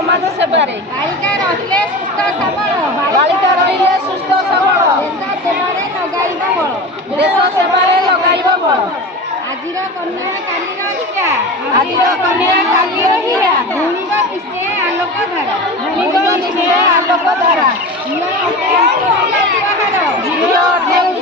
समाज सेवारे बालिका रहिले सुस्थ सबल बालिका रहिले सुस्थ सबल देश सेवारे लगाइब बल देश सेवारे लगाइब बल आजिर कन्या कालीर हीरा आजिर कन्या कालीर हीरा भूमिर निश्चय आलोक धारा भूमिर निश्चय आलोक धारा झियो अध्ययन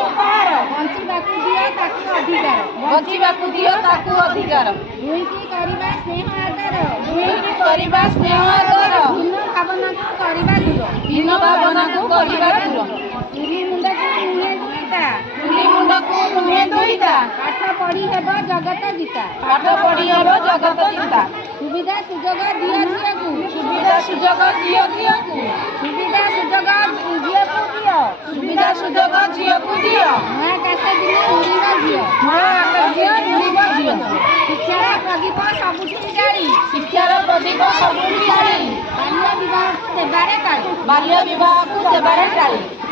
उपहार बंचिबाकु दियो ताकु अधिकार बंचिबाकु दियो ताकु अधिकार दुईटी करिबा स्नेह आदर दुईटी करिबा स्नेह आदर भिन्न भावनाकु करिबा दूर भिन्न भावनाकु करिबा दूर चुरी मुंडकु नुहे दुईटा चुली मुंडकु नुहे दुईटा पाठ पढ़ी हेब जगत जीता पाठ पढ़ी हेब जगत जीता सुविधा सुजोग दियो झियकु सुविधा सुजोग दियो झियकु सुविधा सुजोग झियकु दियो सुविधा सुजोग झियकु दियो महाकाश दिने उड़िब झियो महाकाश उड़िब झियो शिक्षार प्रदीप सबुठी जाली शिक्षार प्रदीप सबुठी जाली बाल्य विवाह देबारे काली बाल्य विवाह को देबारे काली